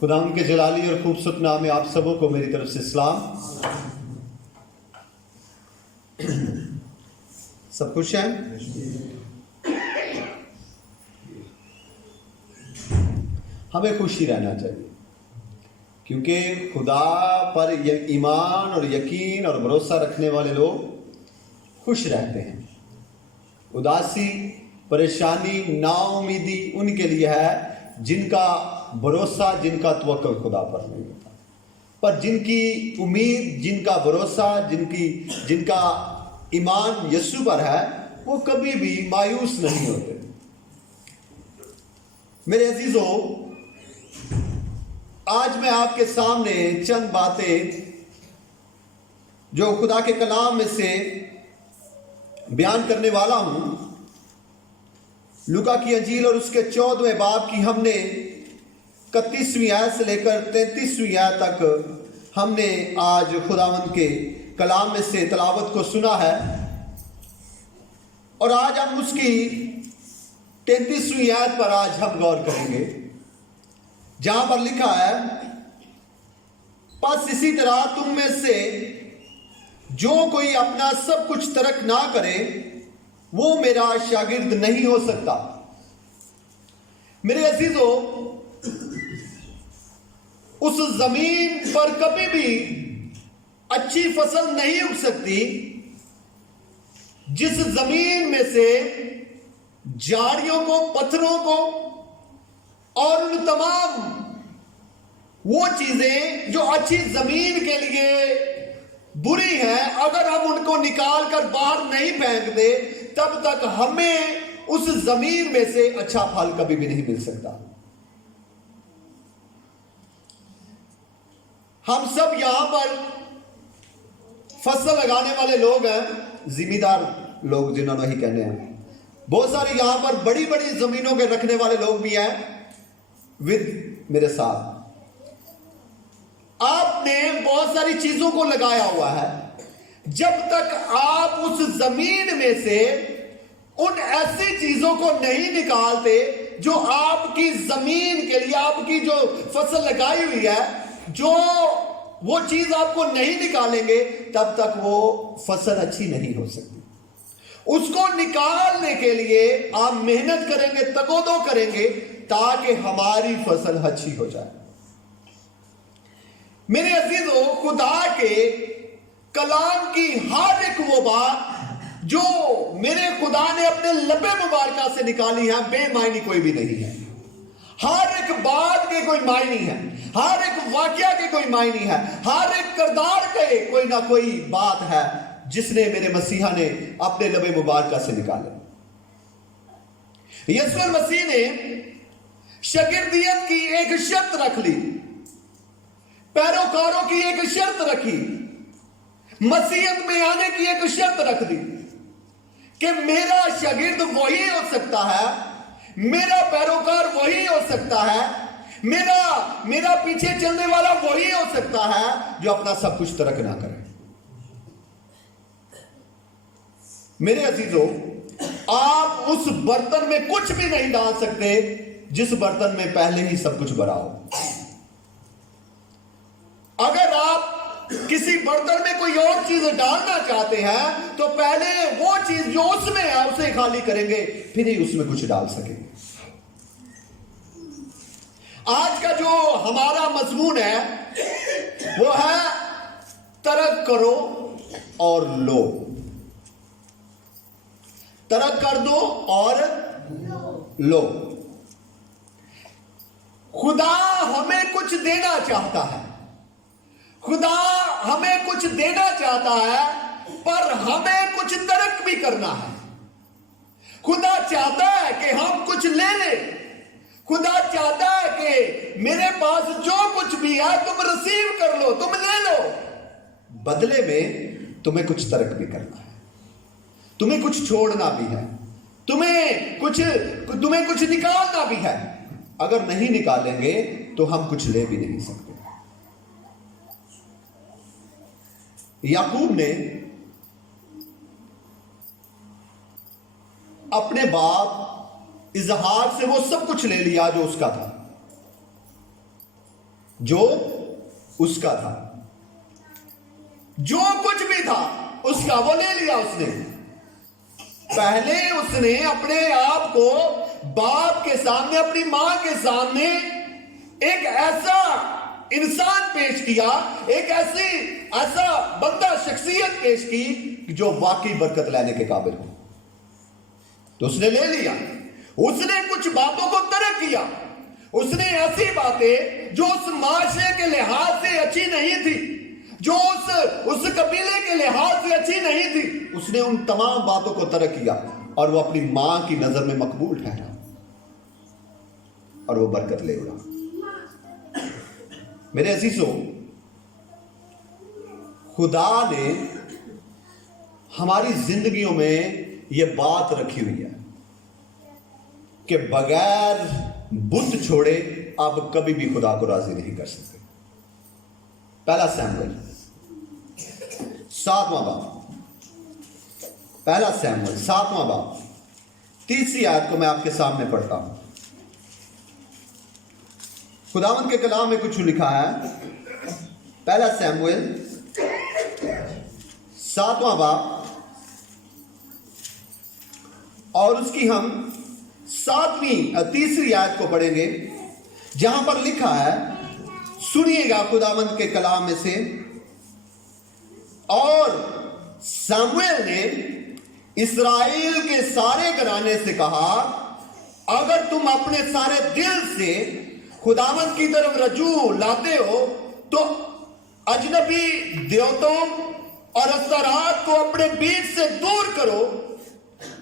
خدا ان کے جلالی اور خوبصورت نام میں آپ سبوں کو میری طرف سے سلام۔ سب خوش ہیں؟ ہمیں خوشی رہنا چاہیے، کیونکہ خدا پر ایمان اور یقین اور بھروسہ رکھنے والے لوگ خوش رہتے ہیں۔ اداسی، پریشانی، نا امیدی ان کے لیے ہے جن کا بھروسہ، جن کا توکل خدا پر نہیں ہوتا، پر جن کی امید، جن کا بھروسہ، جن کا ایمان یسوع پر ہے، وہ کبھی بھی مایوس نہیں ہوتے۔ میرے عزیزو، آج میں آپ کے سامنے چند باتیں جو خدا کے کلام میں سے بیان کرنے والا ہوں، لوکا کی انجیل اور اس کے 14ویں باب کی ہم نے 31ویں آیت سے لے کر 33ویں آیت تک ہم نے آج خداوند کے کلام میں سے تلاوت کو سنا ہے، اور آج ہم اس کی 33ویں آیت پر آج ہم غور کریں گے، جہاں پر لکھا ہے، پس اسی طرح تم میں سے جو کوئی اپنا سب کچھ ترک نہ کرے وہ میرا شاگرد نہیں ہو سکتا۔ میرے عزیزو، اس زمین پر کبھی بھی اچھی فصل نہیں اگ سکتی جس زمین میں سے جھاڑیوں کو، پتھروں کو اور ان تمام وہ چیزیں جو اچھی زمین کے لیے بری ہیں، اگر ہم ان کو نکال کر باہر نہیں پھینک دے تب تک ہمیں اس زمین میں سے اچھا پھل کبھی بھی نہیں مل سکتا۔ ہم سب یہاں پر فصل لگانے والے لوگ ہیں، زمیندار لوگ جنہوں نے ہی کہنے ہیں۔ بہت سارے یہاں پر بڑی بڑی زمینوں کے رکھنے والے لوگ بھی ہیں میرے ساتھ۔ آپ نے بہت ساری چیزوں کو لگایا ہوا ہے، جب تک آپ اس زمین میں سے ان ایسی چیزوں کو نہیں نکالتے جو آپ کی زمین کے لیے، آپ کی جو فصل لگائی ہوئی ہے، جو وہ چیز آپ کو نہیں نکالیں گے تب تک وہ فصل اچھی نہیں ہو سکتی۔ اس کو نکالنے کے لیے آپ محنت کریں گے، تگودو کریں گے تاکہ ہماری فصل اچھی ہو جائے۔ میرے عزیزو، خدا کے کلام کی ہر ایک وہ بات جو میرے خدا نے اپنے لب مبارکہ سے نکالی ہے، بے معنی کوئی بھی نہیں ہے۔ ہر ایک بات کے کوئی معنی ہے، ہر ایک واقعہ کے کوئی معنی ہے، ہر ایک کردار کے کوئی نہ کوئی بات ہے جس نے میرے مسیحا نے اپنے لب مبارکہ سے نکالے۔ یسوع مسیح نے شاگردیت کی ایک شرط رکھ لی، پیروکاروں کی ایک شرط رکھی، مسیحیت میں آنے کی ایک شرط رکھ دی کہ میرا شاگرد وہی ہو سکتا ہے، میرا پیروکار وہی ہو سکتا ہے، میرا پیچھے چلنے والا وہی ہو سکتا ہے جو اپنا سب کچھ ترک نہ کرے۔ میرے عزیزو، آپ اس برتن میں کچھ بھی نہیں ڈال سکتے جس برتن میں پہلے ہی سب کچھ بھرا ہو۔ اگر آپ کسی برتن میں کوئی اور چیز ڈالنا چاہتے ہیں تو پہلے وہ چیز جو اس میں ہے اسے خالی کریں گے، پھر ہی اس میں کچھ ڈال سکیں گے۔ آج کا جو ہمارا مضمون ہے وہ ہے ترک کرو اور لو۔ ترک کر دو اور لو۔ خدا ہمیں کچھ دینا چاہتا ہے، خدا ہمیں کچھ دینا چاہتا ہے، پر ہمیں کچھ ترک بھی کرنا ہے۔ خدا چاہتا ہے کہ ہم کچھ لے لیں، خدا چاہتا ہے کہ میرے پاس جو کچھ بھی ہے تم ریسیو کر لو، تم لے لو، بدلے میں تمہیں کچھ ترک بھی کرنا ہے، تمہیں کچھ چھوڑنا بھی ہے، تمہیں کچھ نکالنا بھی ہے۔ اگر نہیں نکالیں گے تو ہم کچھ لے بھی نہیں سکتے۔ یعقوب نے اپنے باپ اظہار سے وہ سب کچھ لے لیا جو اس کا تھا، जो उसका था, जो कुछ भी था उसका वो ले लिया उसने। पहले उसने अपने आप को बाप के सामने, अपनी मां के सामने एक ऐसा इंसान पेश किया, एक ऐसा बंदा, शख्सियत पेश की कि जो वाकई बरकत लेने के काबिल हो। तो उसने ले लिया। उसने कुछ बातों को तर्क किया। उसने ऐसी बातें जो उस माशरे के लिहाज से अच्छी नहीं थी, जो उस कबीले के लिहाज से अच्छी नहीं थी, उसने उन तमाम बातों को तर्क किया और वो अपनी मां की नजर में मकबूल ठहरा और वो बरकत ले उड़ा। मेरे अजीजों, खुदा ने हमारी जिंदगियों में यह बात रखी हुई है कि बगैर बुत छोड़े आप कभी भी खुदा को राजी नहीं कर सकते। पहला सैमुएल 7वां बाब, पहला सैमुएल 7वां बाब 30वीं आयत को मैं आपके सामने पढ़ता हूं। खुदावंद के कलाम में कुछ लिखा है। पहला सैमुएल 7वां बाब और उसकी हम 3वीं आयत को पढ़ेंगे, जहां पर लिखा है, सुनिएगा खुदावंद के कलाम में से। और सामुएल ने इस्राएल के सारे घराने से कहा, अगर तुम अपने सारे दिल से खुदावंद की तरफ रजू लाते हो तो अजनबी देवताओं और असरात को अपने बीच से दूर करो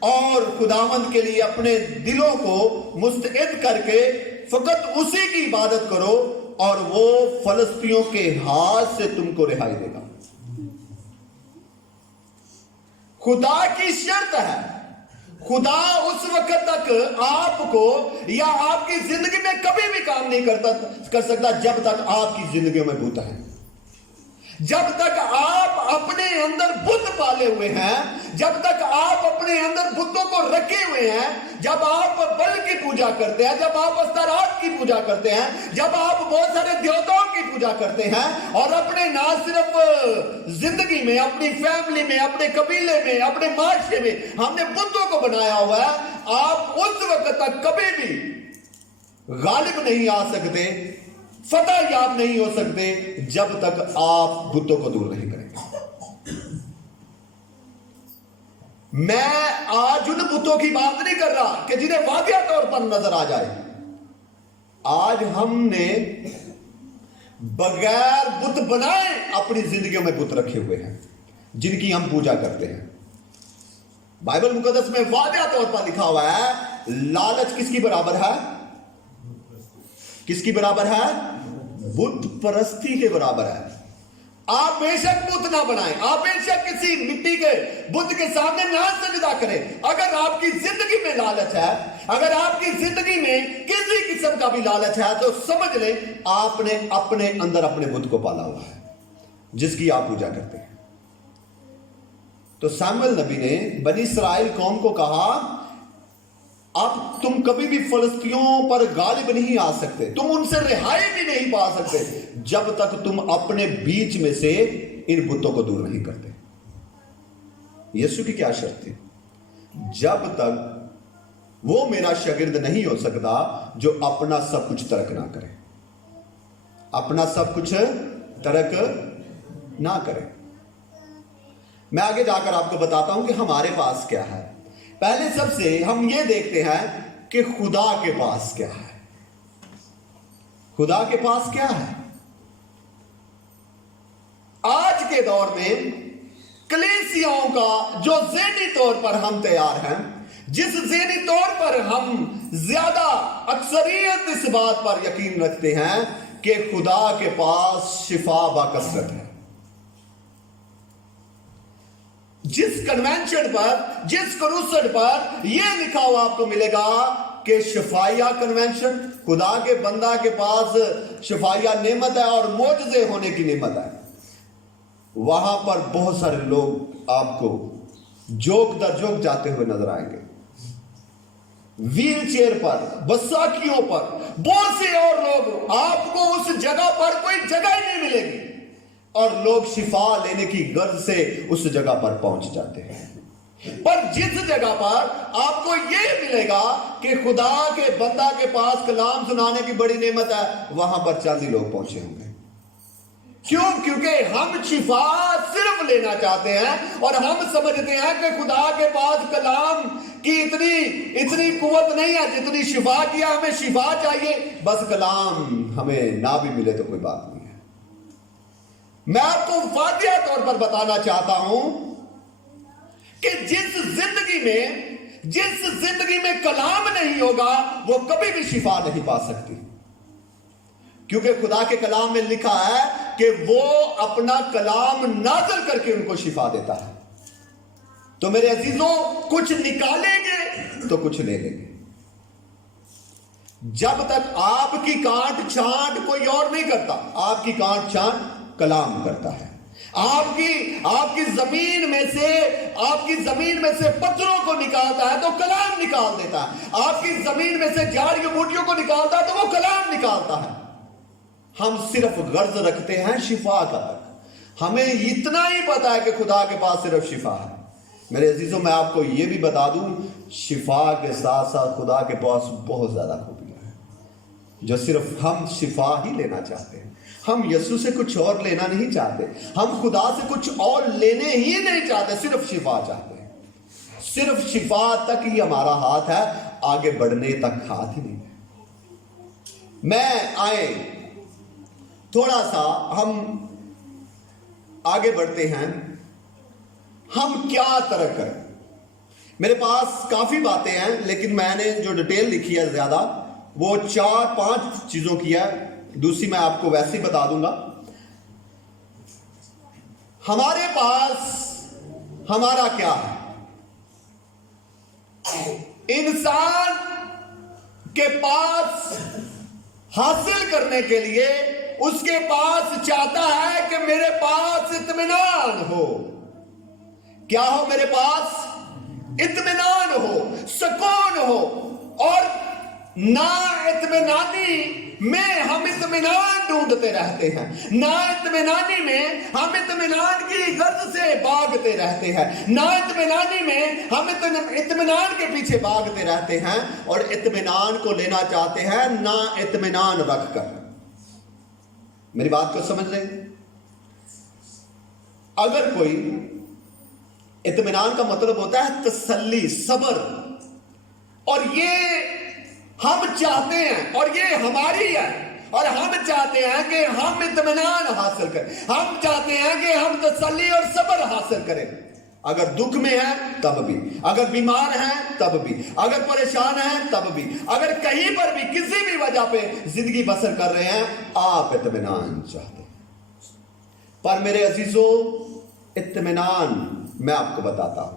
और खुदावंद के लिए अपने दिलों को मुस्तैद करके फकत उसी की इबादत करो और वो फलस्तियों के हाथ से तुमको रिहाई देगा। खुदा की शर्त है, खुदा उस वक्त तक आपको या आपकी जिंदगी में कभी भी काम नहीं कर सकता जब तक आपकी जिंदगी में भूत है। जब तक आप अपने अंदर बुत पाले हुए हैं, जब तक आप अपने अंदर बुतों को रखे हुए हैं, जब आप बल की पूजा करते हैं, जब आप अस्तारात की पूजा करते हैं, जब आप बहुत सारे देवताओं की पूजा करते हैं और अपने ना सिर्फ जिंदगी में, अपनी फैमिली में, अपने कबीले में, अपने माशरे में हमने बुतों को बनाया हुआ है, आप उस वक्त तक कभी भी गालिब नहीं आ सकते, फतह याब नहीं हो सकते जब तक आप बुतों को दूर नहीं करेंगे। मैं आज उन बुतों की बात नहीं कर रहा कि जिन्हें वाक़ई तौर पर नजर आ जाए। आज हमने बगैर बुत बनाए अपनी जिंदगियों में बुत रखे हुए हैं जिनकी हम पूजा करते हैं। बाइबल मुकद्दस में वाक़ई तौर पर लिखा हुआ है, लालच किसकी बराबर है? किसकी बराबर है? बुत परस्ती के बराबर है। आप बेशक बुत ना बनाएं, आप बेशक किसी मिट्टी के बुत के सामने ना सजदा करें। अगर आपकी जिंदगी में लालच है, अगर आपकी जिंदगी में किसी किस्म का भी लालच है, तो समझ लें आपने अपने अंदर अपने बुत को पाला हुआ है जिसकी आप पूजा करते हैं। तो सामुएल नबी ने बनी इस्राएल कौम को कहा, अब तुम कभी भी फलस्तियों पर गालिब नहीं आ सकते, तुम उनसे रिहाई भी नहीं पा सकते जब तक तुम अपने बीच में से इन बुतों को दूर नहीं करते। यीशु की क्या शर्त थी? जब तक वो मेरा शागिर्द नहीं हो सकता जो अपना सब कुछ तर्क ना करे, अपना सब कुछ तर्क ना करे। मैं आगे जाकर आपको बताता हूं कि हमारे पास क्या है। पहले सबसे हम ये देखते हैं कि खुदा के पास क्या है। खुदा के पास क्या है? आज के दौर में कलीसियाओं का जो ज़हनी तौर पर हम तैयार हैं, जिस ज़हनी तौर पर हम ज्यादा अक्सरियत इस बात पर यकीन रखते हैं कि खुदा के पास शिफा बाकसरत है। जिस कन्वेंशन पर, जिस क्रूसेड पर यह लिखा हुआ आपको मिलेगा कि शफाया कन्वेंशन, खुदा के बंदा के पास शफाया नेमत है और मोजज़े होने की नेमत है, वहां पर बहुत सारे लोग आपको जोक दर जोक जाते हुए नजर आएंगे। व्हील चेयर पर, बसाकियों पर, बहुत से और लोग, आपको उस जगह पर कोई जगह ही नहीं मिलेगी और लोग शिफा लेने की गर्ज से उस जगह पर पहुंच जाते हैं। पर जिस जगह पर आपको यह मिलेगा कि खुदा के बंदा के पास कलाम सुनाने की बड़ी नेमत है, वहां पर चांदी लोग पहुंचे होंगे। क्यों? क्योंकि हम शिफा सिर्फ लेना चाहते हैं और हम समझते हैं कि खुदा के पास कलाम की इतनी कुवत नहीं है जितनी शिफा किया। हमें शिफा चाहिए, बस कलाम हमें ना भी मिले तो कोई बात नहीं है। मैं आपको वादिया तौर पर बताना चाहता हूं कि जिस जिंदगी में कलाम नहीं होगा वो कभी भी शिफा नहीं पा सकती, क्योंकि खुदा के कलाम में लिखा है कि वो अपना कलाम नाज़िल करके उनको शिफा देता है। तो मेरे अजीजों, कुछ निकालेंगे तो कुछ ले लेंगे। जब तक आपकी काट छांट कोई और नहीं करता, आपकी काट छांट कलाम करता है। आपकी जमीन में से पत्थरों को निकालता है तो कलाम निकाल देता है। आपकी जमीन में से झाड़ियों बूटियों को निकालता है तो वो कलाम निकालता है। हम सिर्फ गर्ज रखते हैं शिफा का तक। हमें इतना ही पता है कि खुदा के पास सिर्फ शिफा है। मेरे अजीजों, मैं आपको यह भी बता दूं, शिफा के साथ साथ खुदा के पास बहुत ज्यादा खूबियां हैं जो सिर्फ हम शिफा ही लेना चाहते हैं। हम यीशु से कुछ और लेना नहीं चाहते, हम खुदा से कुछ और लेने ही नहीं चाहते, सिर्फ शिफा चाहते हैं। सिर्फ शिफा तक ही हमारा हाथ है, आगे बढ़ने तक हाथ ही नहीं है। मैं आए थोड़ा सा हम आगे बढ़ते हैं। हम क्या तरक करें? मेरे पास काफी बातें हैं, लेकिन मैंने जो डिटेल लिखी है ज्यादा, वो 4-5 चीजों की है। दूसरी मैं आपको वैसे ही बता दूंगा। हमारे पास हमारा क्या है? इंसान के पास हासिल करने के लिए उसके पास चाहता है कि मेरे पास इत्मीनान हो। क्या हो? मेरे पास इत्मीनान हो, सुकून हो। और ना इत्मीनानी में हम इत्मीनान ढूंढते रहते हैं, ना इत्मीनानी में हम इत्मीनान की गर्द से भागते रहते हैं, ना इत्मीनानी में हम इत्मीनान के पीछे भागते रहते हैं और इत्मीनान को लेना चाहते हैं ना इत्मीनान रखकर। मेरी बात को समझ रहे हैं? अगर कोई इत्मीनान का मतलब होता है तसल्ली, सब्र, और ये हम चाहते हैं और ये हमारी है, और हम चाहते हैं कि हम इत्मीनान हासिल करें, हम चाहते हैं कि हम तसल्ली और सब्र हासिल करें। अगर दुख में है तब भी, अगर बीमार है तब भी, अगर परेशान है तब भी, अगर कहीं पर भी किसी भी वजह पे जिंदगी बसर कर रहे हैं, आप इत्मीनान चाहते हैं। पर मेरे अजीजों, इत्मीनान मैं आपको बताता हूं,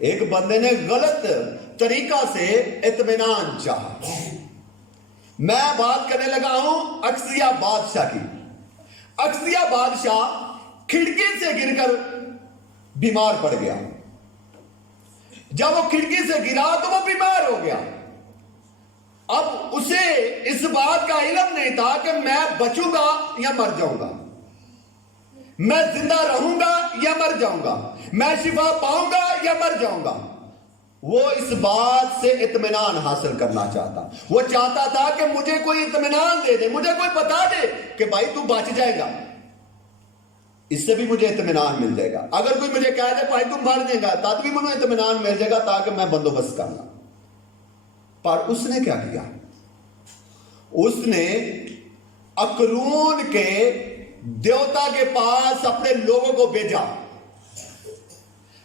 एक बंदे ने गलत तरीका से इत्मीनान चाहा। मैं बात करने लगा हूं अक्सिया बादशाह की। अक्सिया बादशाह खिड़की से गिरकर बीमार पड़ गया। जब वो खिड़की से गिरा तो वो बीमार हो गया। अब उसे इस बात का इल्म नहीं था कि मैं बचूंगा या मर जाऊंगा, मैं जिंदा रहूंगा या मर जाऊंगा, मैं शिफा पाऊंगा या मर जाऊंगा। वो इस बात से इत्मीनान हासिल करना चाहता। वो चाहता था कि मुझे कोई इत्मीनान दे दे, मुझे कोई बता दे कि भाई तू बच जाएगा, इससे भी मुझे इत्मीनान मिल जाएगा। अगर कोई मुझे कह दे भाई तुम मर जाएगा, तब भी मुझे इत्मीनान मिल जाएगा ताकि मैं बंदोबस्त कर लूं। पर उसने क्या किया? उसने अकरून के देवता के पास अपने लोगों को भेजा।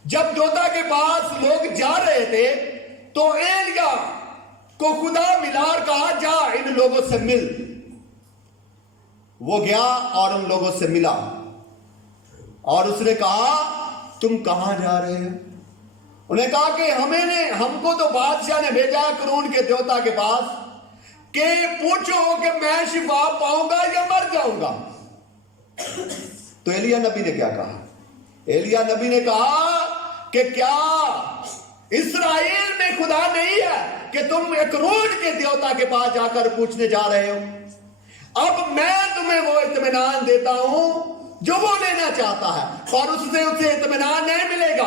जब देवता के पास लोग जा रहे थे तो एलिया को खुदा मिला और कहा जा इन लोगों से मिल। वो गया और उन लोगों से मिला और उसने कहा तुम कहां जा रहे हो? उन्हें कहा कि हमको तो बादशाह ने भेजा करून के देवता के पास कि पूछो कि मैं शिफा पाऊंगा या मर जाऊंगा। तो एलिया नबी ने क्या कहा? एलिया नबी ने कहा कि क्या इस्राएल में खुदा नहीं है? कि तुम एक्रोन के देवता के पास जाकर पूछने जा रहे हो। अब मैं तुम्हें वो इत्मीनान देता हूं जो वो लेना चाहता है, पर उससे उसे इत्मीनान नहीं मिलेगा।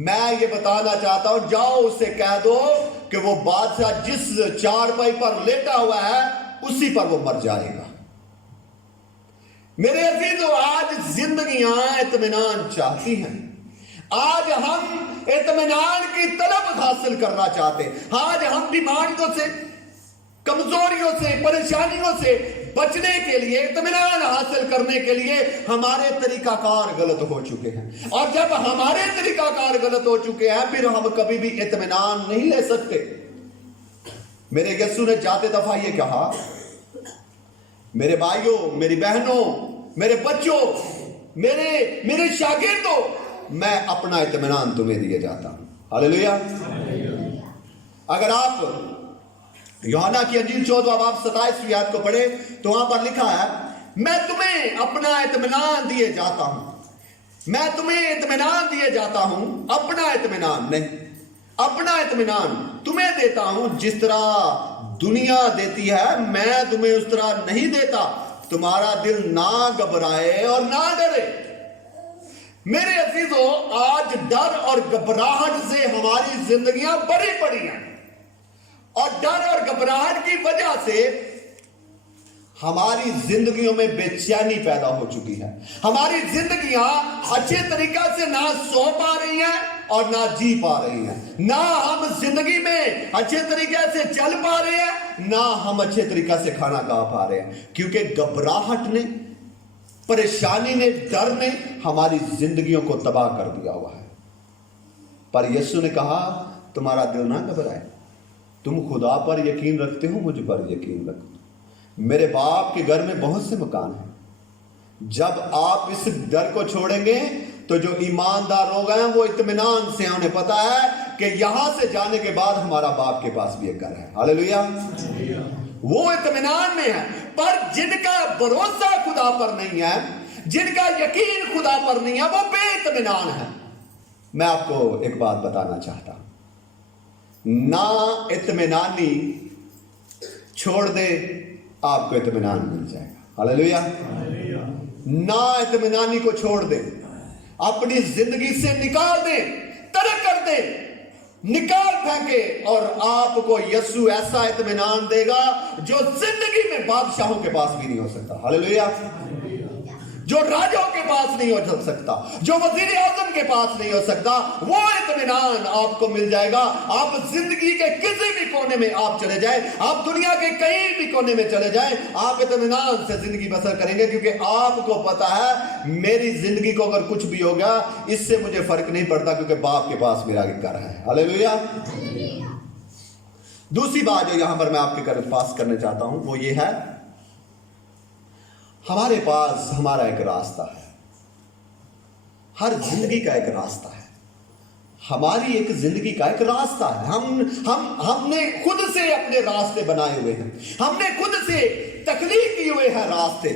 मैं ये बताना चाहता हूं, जाओ उससे कह दो कि वो बादशाह जिस चारपाई पर लेटा हुआ है उसी पर वो मर जाएगा। मेरे अजीजों, आज जिंदगियां इत्मीनान चाहती हैं। आज हम इत्मीनान की तलब हासिल करना चाहते हैं। आज हम बीमारियों से, कमजोरियों से, परेशानियों से बचने के लिए, इत्मीनान हासिल करने के लिए हमारे तरीकाकार गलत हो चुके हैं। और जब हमारे तरीकाकार गलत हो चुके हैं, फिर हम कभी भी इत्मीनान नहीं ले सकते। मेरे यीशु ने जाते दफा ये कहा, मेरे भाइयों, मेरी बहनों, मेरे बच्चों, मेरे शागिर्दों, मैं अपना इत्मीनान तुम्हें दिए जाता हूं। हालेलुया। अगर आप यूहन्ना की अंजील 14वां बाब 27वीं आयत को पढ़े तो वहां पर लिखा है, मैं तुम्हें अपना इत्मीनान दिए जाता हूं। मैं तुम्हें इत्मीनान दिए जाता हूं, अपना इत्मीनान नहीं, अपना इत्मीनान तुम्हें देता हूं। जिस तरह दुनिया देती है, मैं तुम्हें उस तरह नहीं देता। तुम्हारा दिल ना घबराए और ना डरे। मेरे अजीजों, आज डर और घबराहट से हमारी जिंदगियां भरी पड़ी हैं, और डर और घबराहट की वजह से हमारी जिंदगियों में बेचैनी पैदा हो चुकी है। हमारी जिंदगियां अच्छे तरीका से ना सो पा रही हैं और ना जी पा रही हैं। ना हम जिंदगी में अच्छे तरीके से चल पा रहे हैं, ना हम अच्छे तरीका से खाना खा पा रहे हैं, क्योंकि घबराहट ने, परेशानी ने, डर ने हमारी जिंदगियों को तबाह कर दिया हुआ है। पर यीशु ने कहा, तुम्हारा दिल ना घबराए, तुम खुदा पर यकीन रखते हो, मुझ पर यकीन रखो। मेरे बाप के घर में बहुत से मकान हैं। जब आप इस डर को छोड़ेंगे तो जो ईमानदार लोग हैं वो इत्मीनान से, उन्हें पता है कि यहां से जाने के बाद हमारा बाप के पास भी एक घर है। हालेलुया। वो इत्मीनान में है। पर जिनका भरोसा खुदा पर नहीं है, जिनका यकीन खुदा पर नहीं है, वो बेइत्मीनान है। मैं आपको एक बात बताना चाहता हूं, ना इत्मीनानी छोड़ दे, आपको इत्मीनान मिल जाएगा। हालेलुया। ना इत्मीनानी को छोड़ दे, अपनी जिंदगी से निकाल दे, तर्क कर दे, निकाल फेंके, और आपको यीशु ऐसा इत्मीनान देगा जो जिंदगी में बादशाहों के पास भी नहीं हो सकता। हालेलुया। जो राजाओं के पास नहीं हो सकता, जो वजीर आजम के पास नहीं हो सकता, वो इत्मीनान आपको मिल जाएगा। आप जिंदगी के किसी भी कोने में आप चले जाएं, आप दुनिया के कहीं भी कोने में चले जाएं, आप इत्मीनान से जिंदगी बसर करेंगे, क्योंकि आपको पता है मेरी जिंदगी को अगर कुछ भी हो गया, इससे मुझे फर्क नहीं पड़ता, क्योंकि बाप के पास मेरा घर है। हालेलुया। दूसरी बात जो यहां पर मैं आपके पास करना चाहता हूं वो ये है, हमारे पास हमारा एक रास्ता है। हर जिंदगी का एक रास्ता है। हमारी एक जिंदगी का एक रास्ता है। हमने खुद से अपने रास्ते बनाए हुए हैं। हमने खुद से तख्लीक किए हुए हैं रास्ते,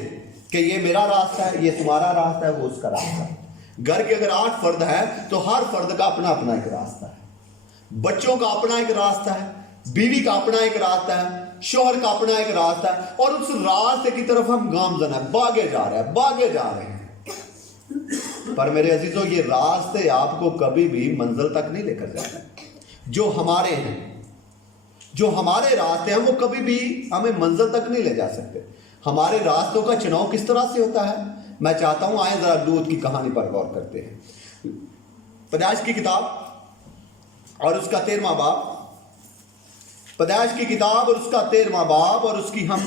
कि ये मेरा रास्ता है, ये तुम्हारा रास्ता है, वो उसका रास्ता है। घर के अगर 8 फर्द है तो हर फर्द का अपना अपना एक रास्ता है। बच्चों का अपना एक रास्ता है, बीवी का अपना एक रास्ता है, शोहर का अपना एक रास्ता है, और उस रास्ते की तरफ हम गामजन है, भागे जा रहे हैं। पर मेरे अजीजों, ये रास्ते आपको कभी भी मंजिल तक नहीं लेकर जाते। जो हमारे हैं, जो हमारे रास्ते हैं, वो कभी भी हमें मंजिल तक नहीं ले जा सकते। हमारे रास्तों का चुनाव किस तरह से होता है, मैं चाहता हूं आए जरा लूत की कहानी पर गौर करते हैं। पैदाइश की किताब और उसका 13वां बाब, पैदाइश की किताब और उसका 13वां बाब और उसकी हम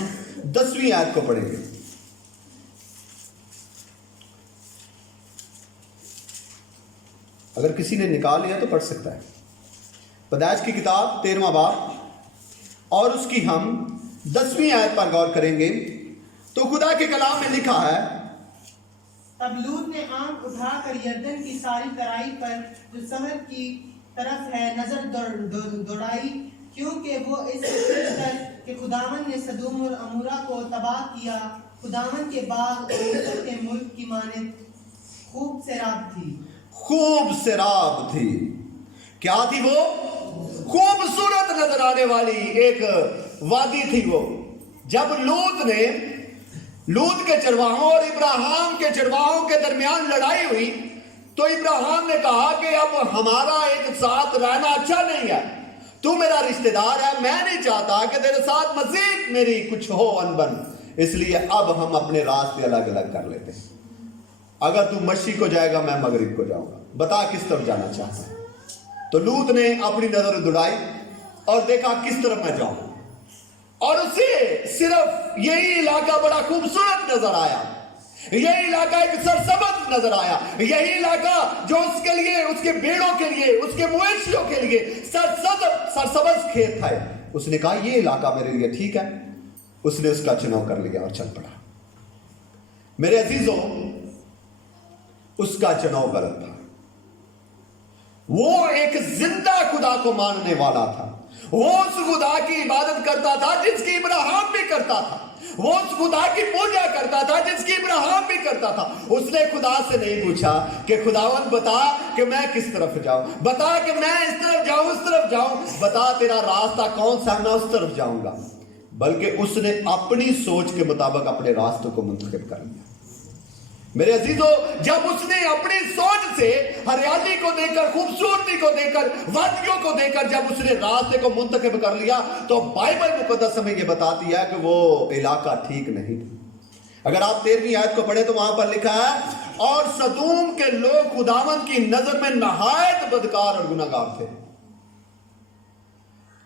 10वीं आयत को पढ़ेंगे। अगर किसी ने निकाल लिया तो पढ़ सकता है। पैदाइश की किताब 13वां बाब और उसकी हम 10वीं आयत पर गौर करेंगे तो खुदा के कलाम में लिखा है, तब लूत ने आंख उठाकर यरदन की सारी तराई पर जो शहर की तरफ है नजर दौड़ाई, क्योंकि वो इस सोचकर कि खुदावन ने सदोम और अमूरा को तबाह किया, खुदावन के बाग और मिस्र के मुल्क की मानिंद खूब सैराब थी। खूब सैराब थी। क्या थी वो? खूबसूरत नजर आने वाली एक वादी थी वो। जब लूत के चरवाहों और इब्राहिम के चरवाहों के दरमियान लड़ाई हुई तो इब्राहिम ने कहा कि अब हमारा एक साथ रहना अच्छा नहीं है, तू मेरा रिश्तेदार है, मैं नहीं चाहता कि तेरे साथ मजीद मेरी कुछ हो अनबन, इसलिए अब हम अपने रास्ते अलग अलग कर लेते हैं। अगर तू मशरिक को जाएगा मैं मगरिब को जाऊंगा, बता किस तरफ जाना चाहता है। तो लूत ने अपनी नजर दौड़ाई और देखा किस तरफ मैं जाऊं, और उसे सिर्फ यही इलाका बड़ा खूबसूरत नजर आया, यही इलाका एक सरसब्ज नजर आया, यही इलाका जो उसके लिए, उसके भेड़ों के लिए, उसके मवेशियों के लिए सरसब्ज खेत था। उसने कहा ये इलाका मेरे लिए ठीक है। उसने उसका चुनाव कर लिया और चल पड़ा। मेरे अजीजों, उसका चुनाव गलत था। वो एक जिंदा खुदा को मानने वाला था, वो उस खुदा की इबादत करता था जिसकी इब्राहिम भी करता था, वो उस खुदा की पूजा करता था जिसकी इब्राहिम भी करता था। उसने खुदा से नहीं पूछा कि खुदावंद बता कि मैं किस तरफ जाऊं, बता कि मैं इस तरफ जाऊं उस तरफ जाऊं, बता तेरा रास्ता कौन सा, मैं उस तरफ जाऊंगा, बल्कि उसने अपनी सोच के मुताबिक अपने रास्तों को मुंतखब कर लिया। मेरे अजीजों, जब उसने अपनी सोच से हरियाली को देखकर, खूबसूरती को देखकर, वादियों को देखकर जब उसने रास्ते को मुंतखब कर लिया तो बाइबल मुकद्दस हमें यह बताती है कि वो इलाका ठीक नहीं था। अगर आप 13वीं आयत को पढ़े तो वहां पर लिखा है, और सदूम के लोग खुदावंद की नजर में नहायत बदकार और गुनाहगार थे।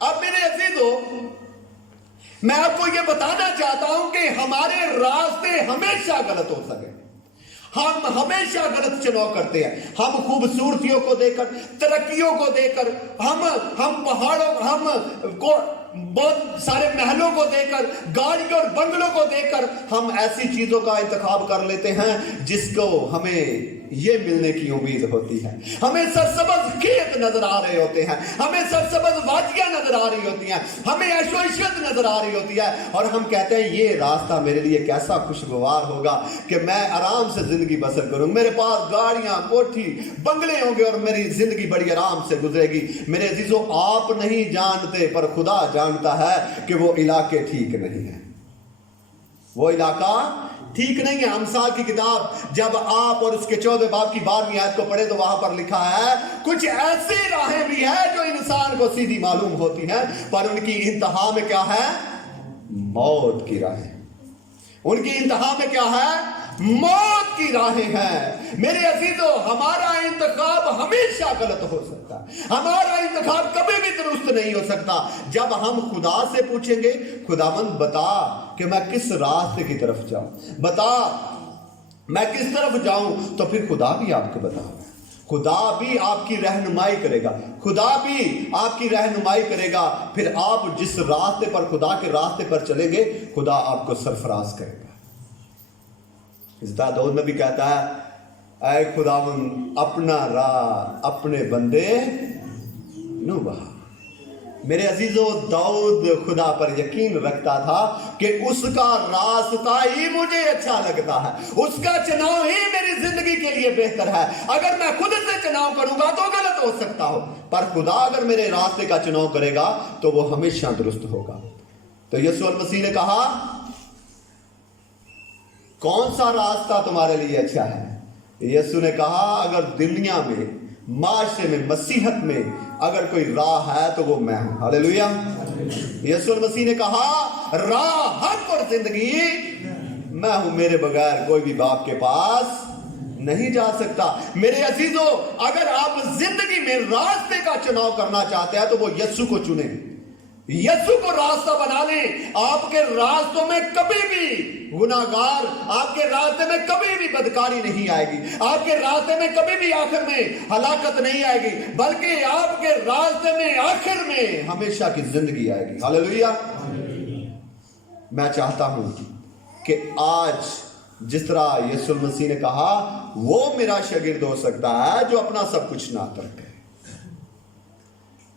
अब मेरे अजीजों, मैं आपको यह बताना चाहता हूं कि हमारे रास्ते हमेशा गलत हो सके, हम हमेशा गलत चुनाव करते हैं। हम खूबसूरतियों को देखकर, तरक्कियों को देखकर, हम पहाड़ों, हम को बहुत सारे महलों को देखकर, गाड़ियों और बंगलों को देखकर हम ऐसी चीजों का इंतखाब कर लेते हैं जिसको हमें ये मिलने की उम्मीद होती है। हमें सरसब्ज खेत नजर आ रहे होते हैं, हमें सरसब्ज वादियां नजर आ रही होती हैं, हमें ऐशो-इशरत नजर आ रही होती है, और हम कहते हैं ये रास्ता मेरे लिए कैसा खुशगवार होगा कि मैं आराम से जिंदगी बसर करूं, मेरे पास गाड़ियां, कोठी, बंगले होंगे और मेरी जिंदगी बड़ी आराम से गुजरेगी। मेरे अजीजों, आप नहीं जानते पर खुदा जानता है कि वो इलाके ठीक नहीं है, वो इलाका ठीक नहीं है। अमसाल की किताब जब आप और उसके 14 बाब की 12वीं आयत को पढ़े तो वहां पर लिखा है, कुछ ऐसी राहें भी है जो इंसान को सीधी मालूम होती हैं, पर उनकी इंतहा में क्या है? मौत की राहें। उनकी इंतहा में क्या है? मौत की राहें हैं। मेरे अजीजों, हमारा इंतखाब हमेशा गलत हो सकता है, हमारा इंतखाब कभी भी दुरुस्त नहीं हो सकता। जब हम खुदा से पूछेंगे, खुदावंद बता कि मैं किस रास्ते की तरफ जाऊं, बता मैं किस तरफ जाऊं, तो फिर खुदा भी आपको बताएगा, खुदा भी आपकी रहनुमाई करेगा, खुदा भी आपकी रहनुमाई करेगा। फिर आप जिस रास्ते पर, खुदा के रास्ते पर चलेंगे, खुदा आपको सरफराज करेगा। दाऊद नबी कहता है, ऐ खुदावंद अपना राह अपने बंदे नु बहा। मेरे अजीजों, दाऊद खुदा पर यकीन रखता था कि उसका रास्ता ही मुझे अच्छा लगता है, उसका चुनाव ही मेरी जिंदगी के लिए बेहतर है। अगर मैं खुद से चुनाव करूंगा तो गलत हो सकता हो, पर खुदा अगर मेरे रास्ते का चुनाव करेगा तो वो हमेशा दुरुस्त होगा। तो यीशु मसीह ने कहा, कौन सा रास्ता तुम्हारे लिए अच्छा है? यीशु ने कहा, अगर दुनिया में, माशरे में, मसीहत में अगर कोई राह है तो वो मैं हूं। हालेलुया। यीशु मसीह ने कहा, राह, हक और जिंदगी मैं हूं, मेरे बगैर कोई भी बाप के पास नहीं जा सकता। मेरे अजीजों, अगर आप जिंदगी में रास्ते का चुनाव करना चाहते हैं तो वो यीशु को चुने, यीशु को रास्ता बना लें। आपके रास्तों में कभी भी गुनाहगार, आपके रास्ते में कभी भी बदकारी नहीं आएगी, आपके रास्ते में कभी भी आखिर में हलाकत नहीं आएगी, बल्कि आपके रास्ते में आखिर में हमेशा की जिंदगी आएगी। हालेलुया। मैं चाहता हूं कि आज जिस तरह यीशु मसीह ने कहा, वो मेरा शागिर्द हो सकता है जो अपना सब कुछ ना तर्क करे।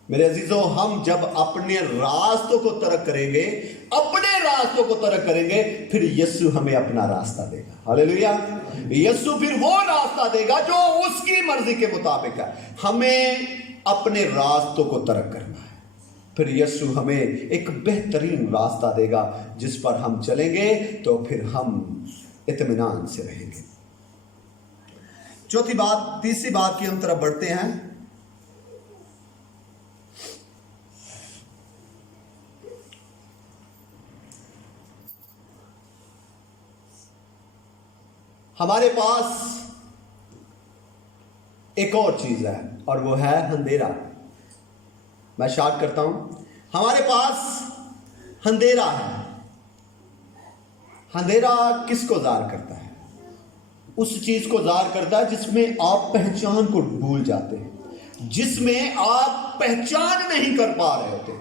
मेरे अजीजों, हम जब अपने रास्तों को तर्क करेंगे, अपने रास्तों को तर्क करेंगे, फिर यीशु हमें अपना रास्ता देगा। हालेलुया। यीशु फिर वो रास्ता देगा जो उसकी मर्जी के मुताबिक है। हमें अपने रास्तों को तर्क करना है, फिर यीशु हमें एक बेहतरीन रास्ता देगा जिस पर हम चलेंगे तो फिर हम इत्मीनान से रहेंगे। चौथी बात, तीसरी बात की हम तरफ बढ़ते हैं। हमारे पास एक और चीज है और वो है अंधेरा। मैं स्टार्ट करता हूं। हमारे पास अंधेरा है। अंधेरा किसको जार करता है? उस चीज को जार करता है जिसमें आप पहचान को भूल जाते हैं, जिसमें आप पहचान नहीं कर पा रहे होते,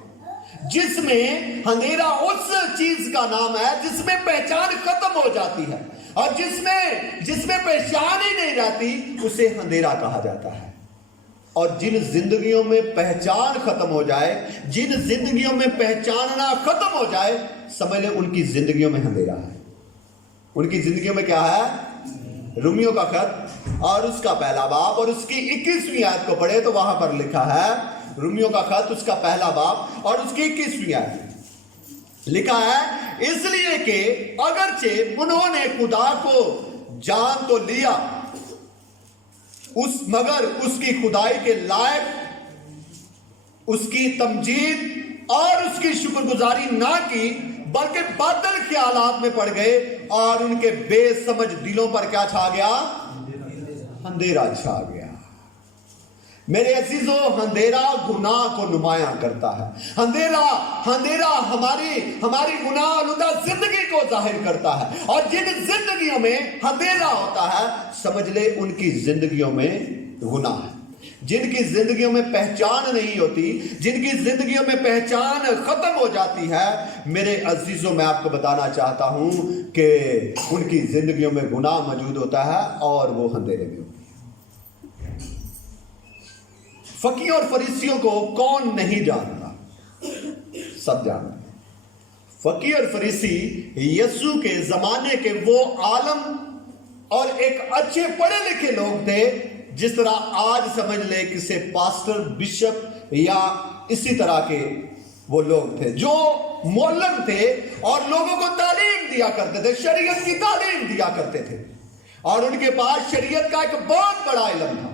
जिसमें अंधेरा उस चीज का नाम है जिसमें पहचान खत्म हो जाती है, और जिसमें पहचान ही नहीं रहती उसे अंधेरा कहा जाता है। और जिन जिंदगियों में पहचान खत्म हो जाए, जिन जिंदगियों में पहचानना खत्म हो जाए, समझ लें उनकी जिंदगियों में अंधेरा है। उनकी जिंदगियों में क्या है? रोमियो का खत और उसका पहला बाब और उसकी 21वीं आयत को पढ़े तो वहां पर लिखा है, रोमियो का खत उसका पहला बाब और उसकी 21वीं आयत लिखा है, इसलिए कि अगरचे उन्होंने खुदा को जान तो लिया, मगर उसकी खुदाई के लायक उसकी तमजीद और उसकी शुक्रगुजारी ना की, बल्कि बादल ख्यालात में पड़ गए और उनके बेसमझ दिलों पर क्या छा गया? अंधेरा छा गया। मेरे अजीजों, अंधेरा गुनाह को नुमायां करता है। अंधेरा हमारी गुनाह आलूदा जिंदगी को जाहिर करता है। और जिन जिंदगियों में अंधेरा होता है, समझ ले उनकी जिंदगियों में गुनाह है। जिनकी जिंदगियों में पहचान नहीं होती, जिनकी जिंदगियों में पहचान खत्म हो जाती है, मेरे अजीजों, मैं आपको बताना चाहता हूं कि उनकी जिंदगियों में गुनाह मौजूद होता है और वो अंधेरे में होती है। फकीह और फरीसियों को कौन नहीं जानता? सब जानते हैं। फकीह और फरीसी यीशु के जमाने के वो आलम और एक अच्छे पढ़े लिखे लोग थे, जिस तरह आज समझ ले किसी पास्टर, बिशप या इसी तरह के वो लोग थे जो मौलम थे और लोगों को तालीम दिया करते थे, शरीयत की तालीम दिया करते थे, और उनके पास शरीयत का एक बहुत बड़ा इल्म था।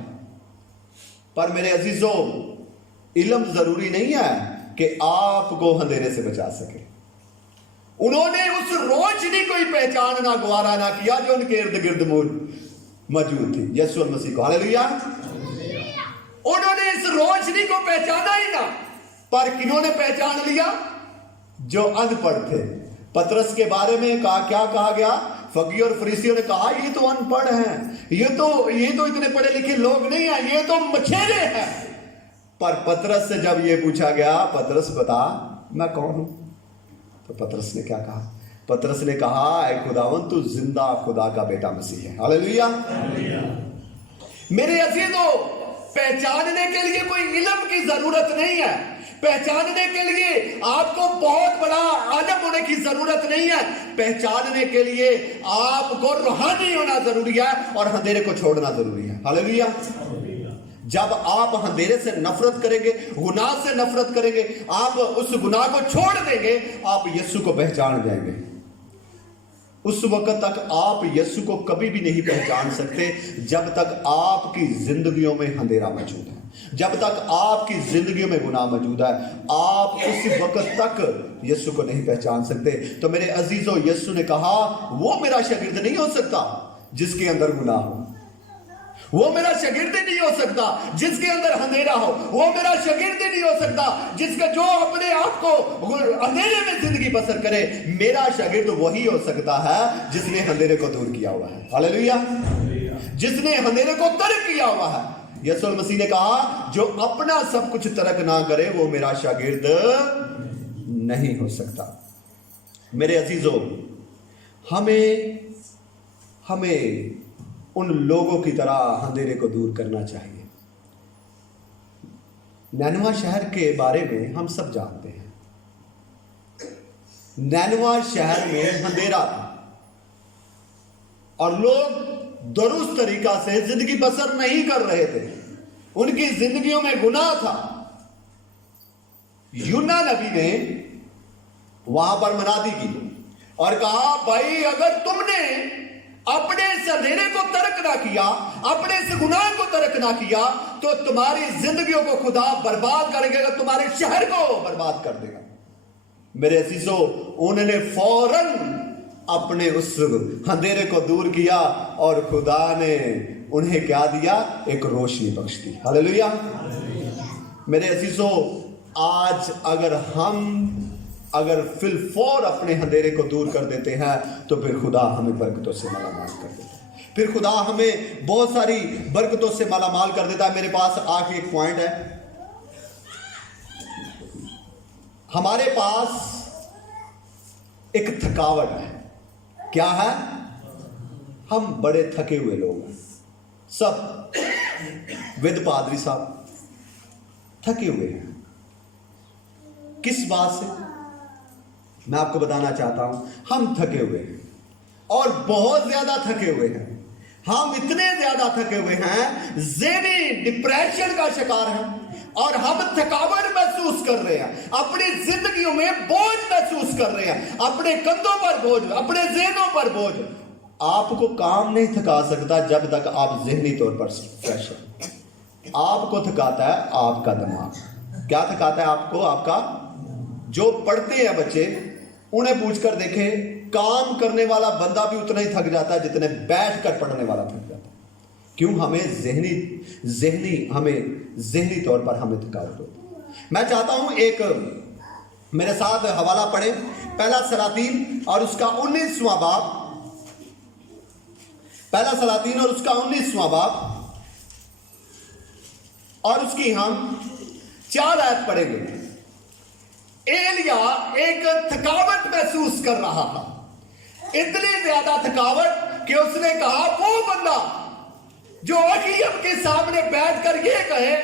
पर मेरे अजीजों, इल्म जरूरी नहीं है कि आपको अंधेरे से बचा सके। उन्होंने उस रोशनी को ही पहचानना गवारा ना किया जो उनके इर्द गिर्द मौजूद थी, यीशु मसीह को। हालेलुया। उन्होंने इस रोशनी को पहचाना ही ना, पर किन्होंने पहचान लिया? जो अनपढ़ थे। पतरस के बारे में क्या कहा गया? फकीह और फरीसियों ने कहा ये तो अनपढ़ हैं, ये तो इतने पढ़े लिखे लोग नहीं हैं, ये तो मछेरे हैं। पर पतरस से जब ये पूछा गया, पतरस बता मैं कौन हूं, तो पतरस ने क्या कहा? पतरस ने कहा, ऐ खुदावन तू जिंदा खुदा का बेटा मसीह है। हालेलुया। मेरे अजीजों, पहचानने के लिए कोई इल्म की जरूरत नहीं है। पहचानने के लिए आपको बहुत बड़ा आलम होने की जरूरत नहीं है। पहचानने के लिए आपको रूहानी होना जरूरी है और अंधेरे को छोड़ना जरूरी है। हालेलुया। जब आप अंधेरे से नफरत करेंगे, गुनाह से नफरत करेंगे, आप उस गुनाह को छोड़ देंगे, आप यीशु को पहचान जाएंगे। उस वक्त तक आप यीशु को कभी भी नहीं पहचान सकते जब तक आपकी जिंदगियों में अंधेरा मौजूद है, जब तक आपकी जिंदगियों में गुनाह मौजूद है, आप उस वक्त तक यीशु को नहीं पहचान सकते। तो मेरे अजीजों, यीशु ने कहा वो मेरा शागिर्द नहीं हो सकता जिसके अंदर गुनाह हो, वो मेरा शागिर्द नहीं हो सकता जिसके अंदर अंधेरा हो, वो मेरा शागिर्द नहीं हो सकता जिसका जो अपने आप को अंधेरे में जिंदगी बसर करे। मेरा शागिर्द वही हो सकता है जिसने अंधेरे को दूर किया हुआ है। हालेलुया। जिसने अंधेरे को तर्क किया हुआ है। यीशु मसीह ने कहा जो अपना सब कुछ तर्क ना करे वो मेरा शागिर्द नहीं हो सकता। मेरे अजीजों, हमें उन लोगों की तरह अंधेरे को दूर करना चाहिए। नैनवा शहर के बारे में हम सब जानते हैं। नैनवा शहर में अंधेरा था और लोग दुरुस्त तरीका से जिंदगी बसर नहीं कर रहे थे, उनकी जिंदगियों में गुनाह था। यूना नबी ने वहां पर मनादी की और कहा, भाई अगर तुमने अपने इस अंधेरे को तर्क ना किया, अपने इस गुनाह को तर्क ना किया, तो तुम्हारी जिंदगियों को खुदा बर्बाद करेगा, तुम्हारे शहर को बर्बाद कर देगा। मेरे अजीजों, उन्होंने फौरन अपने उस अंधेरे को दूर किया और खुदा ने उन्हें क्या दिया? एक रोशनी बख्श दी। हालेलुया। मेरे अजीजों, आज अगर फिलफौर अपने अंधेरे को दूर कर देते हैं तो फिर खुदा हमें बरकतों से मालामाल कर देता है, फिर खुदा हमें बहुत सारी बरकतों से मालामाल कर देता है। मेरे पास आके एक पॉइंट है, हमारे पास एक थकावट है। क्या है? हम बड़े थके हुए लोग हैं, सब विद पादरी साहब थके हुए हैं। किस बात से? मैं आपको बताना चाहता हूं, हम थके हुए हैं और बहुत ज्यादा थके हुए हैं। हम इतने ज्यादा थके हुए हैं, ज़हनी डिप्रेशन का शिकार हैं और हम थकावट महसूस कर रहे हैं, अपनी जिंदगियों में बोझ महसूस कर रहे हैं, अपने कंधों पर बोझ, अपने ज़हनों पर बोझ। आपको काम नहीं थका सकता जब तक आप ज़हनी तौर पर फ्रेश हैं। आपको थकाता है आपका दिमाग। क्या थकाता है आपको? आपका जो पढ़ते हैं बच्चे, उन्हें पूछकर देखें, काम करने वाला बंदा भी उतना ही थक जाता है जितने बैठकर पढ़ने वाला थक जाता है। क्यों? हमें ज़हनी तौर पर हमें थकावट होती है। मैं चाहता हूं एक मेरे साथ हवाला पढ़े, पहला सलातीन और उसका 19वां बाब, पहला सलातीन और उसका 19वां बाब, और उसकी हम 4 आयत पढ़ेंगे। एलिया एक थकावट महसूस कर रहा था, इतनी ज्यादा थकावट कि उसने कहा, वो बंदा जो अखीयम के सामने बैठकर ये कहे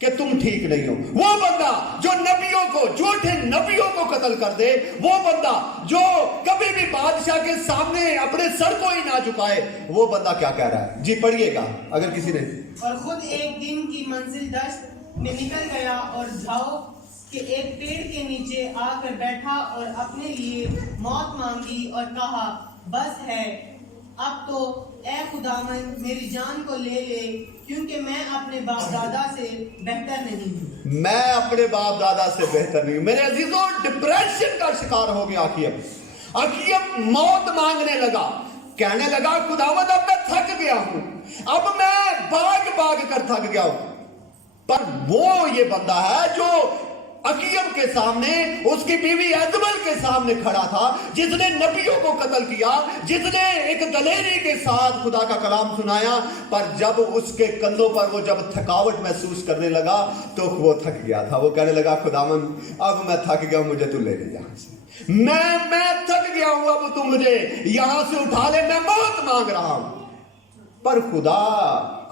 कि तुम ठीक नहीं हो, वो बंदा जो नबियों को, झूठे नबियों को कत्ल कर दे, वो बंदा जो कभी भी बादशाह के सामने अपने सर को ही ना झुकाए, वो बंदा क्या कह रहा है? जी पढ़िएगा अगर किसी ने। और खुद एक दिन की मंजिल दश्त में निकल गया और झाओ के एक पेड़ के नीचे आकर बैठा और अपने लिए मौत मांगी और कहा, बस है, अब तो ए खुदावन मेरी जान को ले ले, क्योंकि मैं अपने बाप दादा से बेहतर नहीं हूँ। मैं अपने बाप दादा से बेहतर नहीं हूँ। मेरे अजीजों, डिप्रेशन का शिकार हो गया अखीयम मौत मांगने लगा, कहने लगा, खुदावन अब मैं थक गया हूँ, अब मैं भाग कर थक गया हूँ। पर वो ये बंदा है जो अखीयम के सामने, उसकी बीवी एजबल के सामने खड़ा था, जिसने नबियों को कत्ल किया, जिसने एक दलेरी के साथ खुदा का कलाम सुनाया। पर जब उसके कंधों पर वो जब थकावट महसूस करने लगा तो वो थक गया था। वो कहने लगा, खुदावन अब मैं थक गया, मुझे तू ले ले यहाँ से, मैं थक गया हूं, अब तू मुझे यहां से उठा ले, मैं मौत मांग रहा हूं। पर खुदा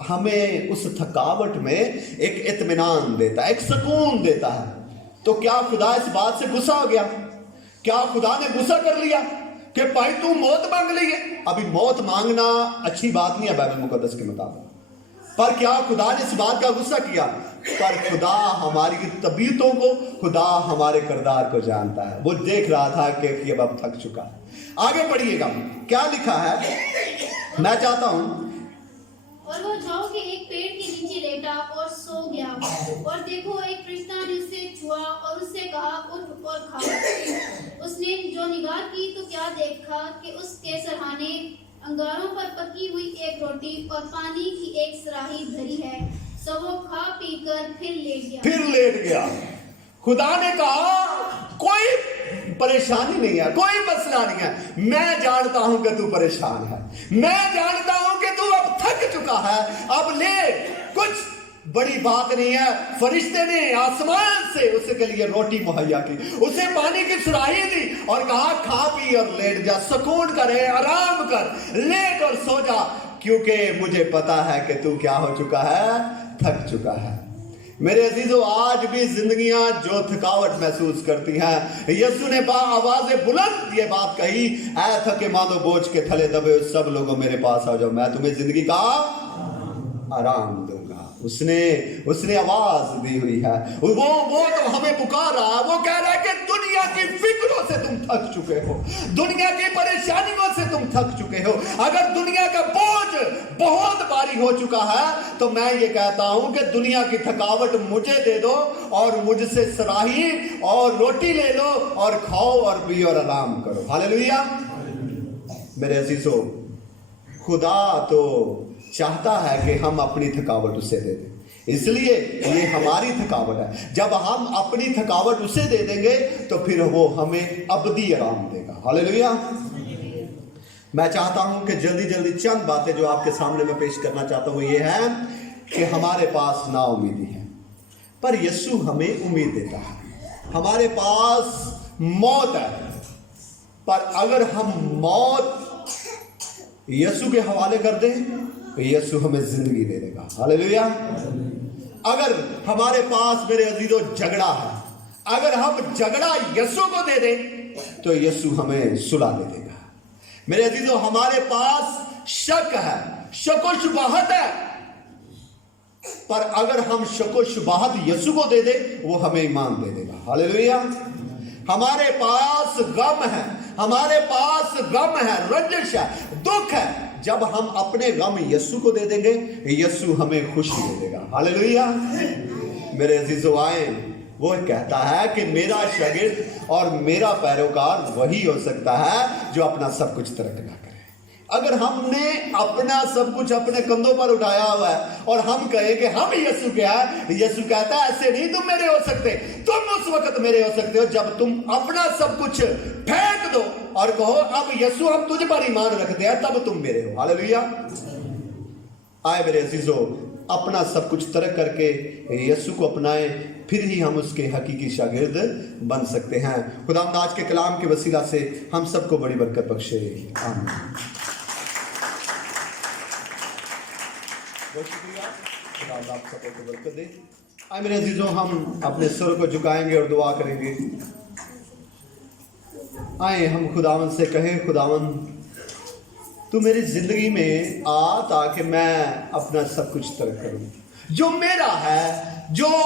हमें उस थकावट में एक इत्मीनान देता है, एक सुकून देता है। तो क्या खुदा इस बात से गुस्सा हो गया? क्या खुदा ने गुस्सा कर लिया कि भाई तू मौत मांग ली है? अभी मौत मांगना अच्छी बात नहीं है बाइबल मुकद्दस के मुताबिक। पर क्या खुदा ने इस बात का गुस्सा किया? पर खुदा हमारी तबीयतों को, खुदा हमारे किरदार को जानता है। वो देख रहा था कि ये अब थक चुका है। आगे पढ़िएगा क्या लिखा है, मैं चाहता हूं। और वो झाऊ के एक पेड़ के नीचे लेटा और सो गया, और देखो एक फरिश्ता ने उसे छुआ और उससे कहा, उठ और खा। उसने जो निगाह की तो क्या देखा कि उसके सरहाने अंगारों पर पकी हुई एक रोटी और पानी की एक सराही भरी है। सो वो खा पी कर फिर लेट गया। खुदा ने कहा, कोई परेशानी नहीं है, कोई मसला नहीं है, मैं जानता हूं कि तू परेशान है, मैं जानता हूं कि तू अब थक चुका है, अब ले, कुछ बड़ी बात नहीं है। फरिश्ते ने आसमान से उसके लिए रोटी मुहैया की, उसे पानी की सुराही दी और कहा, खा पी और लेट जा, सुकून करे, आराम कर, लेट और सो जा, क्योंकि मुझे पता है कि तू क्या हो चुका है, थक चुका है। मेरे अजीजों, आज भी जिंदगियां जो थकावट महसूस करती हैं, यीशु ने आवाज़ बुलंद ये बात कही, ऐ थके मानो बोझ के थले दबे सब लोगों मेरे पास आ जाओ, मैं तुम्हें जिंदगी का आराम दूंगा। उसने आवाज दी हुई है, वो तो हमें पुकार रहा है। वो कह रहा है कि दुनिया की फिक्रों से तुम थक चुके हो, दुनिया की परेशानियों से तुम थक चुके हो। अगर दुनिया का बोझ बहुत भारी हो चुका है तो मैं ये कहता हूं कि दुनिया की थकावट मुझे दे दो और मुझसे सराही और रोटी ले लो और खाओ और पियो और आराम करो। हालेलुया। मेरे अजीजों, खुदा तो चाहता है कि हम अपनी थकावट उसे दे दें, इसलिए ये हमारी थकावट है। जब हम अपनी थकावट उसे दे देंगे तो फिर वो हमें अबदी आराम देगा। हालेलुया। मैं चाहता हूं कि जल्दी जल्दी चंद बातें जो आपके सामने मैं पेश करना चाहता हूं, ये है कि हमारे पास ना उम्मीदी है पर यीशु हमें उम्मीद देता है। हमारे पास मौत है पर अगर हम मौत यीशु के हवाले कर दें तो यीशु हमें जिंदगी दे देगा। हालेलुया। अगर हमारे पास मेरे अजीजों झगड़ा है, अगर हम झगड़ा यीशु को दे दें तो यीशु हमें सुलह दे देगा। मेरे अजीजों, हमारे पास शक है, शक व शुबहत है, पर अगर हम शक व शुबहत यीशु को दे दें वो हमें ईमान दे देगा। हालेलुया। हमारे पास गम है, हमारे पास गम है, रंजिश है, दुख है, जब हम अपने गम यीशु को दे देंगे यीशु हमें खुशी दे देगा। हालेलुया। मेरे अजीजों, आए वो कहता है कि मेरा शागिर्द और मेरा पैरोकार वही हो सकता है जो अपना सब कुछ तर्क ना करे। अगर हमने अपना सब कुछ अपने कंधों पर उठाया हुआ है और हम कहें कि हम यीशु के हैं, यीशु कहता है ऐसे नहीं तुम मेरे हो सकते। तुम उस वक्त मेरे हो सकते हो जब तुम अपना सब कुछ फेंक दो और कहो अब यीशु हम तुझ पर ईमान रखते हैं, तब तुम मेरे हो। हालेलुया। आए मेरे अजीजों, अपना सब कुछ तर्क करके यीशु को अपनाएं, फिर ही हम उसके हकीकी शागिर्द बन सकते हैं। खुदावंद आज के कलाम के वसीला से हम सबको बड़ी बरकत बख्शे। आमीन। बहुत शुक्रिया। खुदावंद आप सबको बरकत दे। आए मेरे अजीजों, हम अपने सर को झुकाएंगे और दुआ करेंगे। आए हम खुदावंद से कहें, खुदावंद तू मेरी जिंदगी में आ ताकि मैं अपना सब कुछ तर्क करूं, जो मेरा है, जो